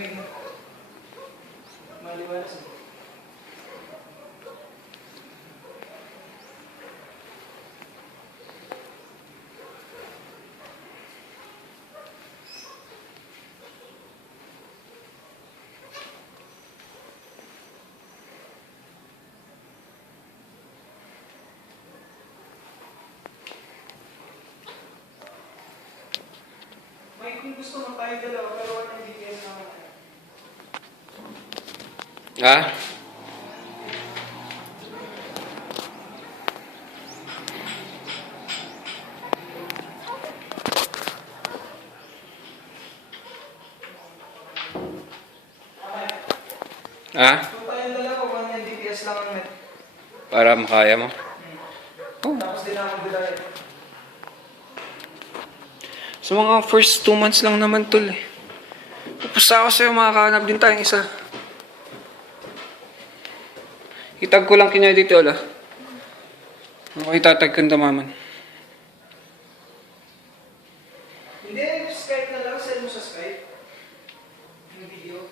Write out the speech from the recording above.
Lamig na. Maliwalas mo. May kung gusto mo tayo dalawa, pero wala ng GPS naman. Ha? Ha? Kung tayong dalawa, wala ng GPS lang ang net. Para makaya mo? Oh. Tapos din ako bilahin. So mga first 2 months lang naman tol eh. Tapos ako sa'yo makakahanap din tayong isa. Itag ko lang kinyo dito ala. Ako itatag kang damaman. Hindi, Skype na lang. Send mo sa Skype. Yung video.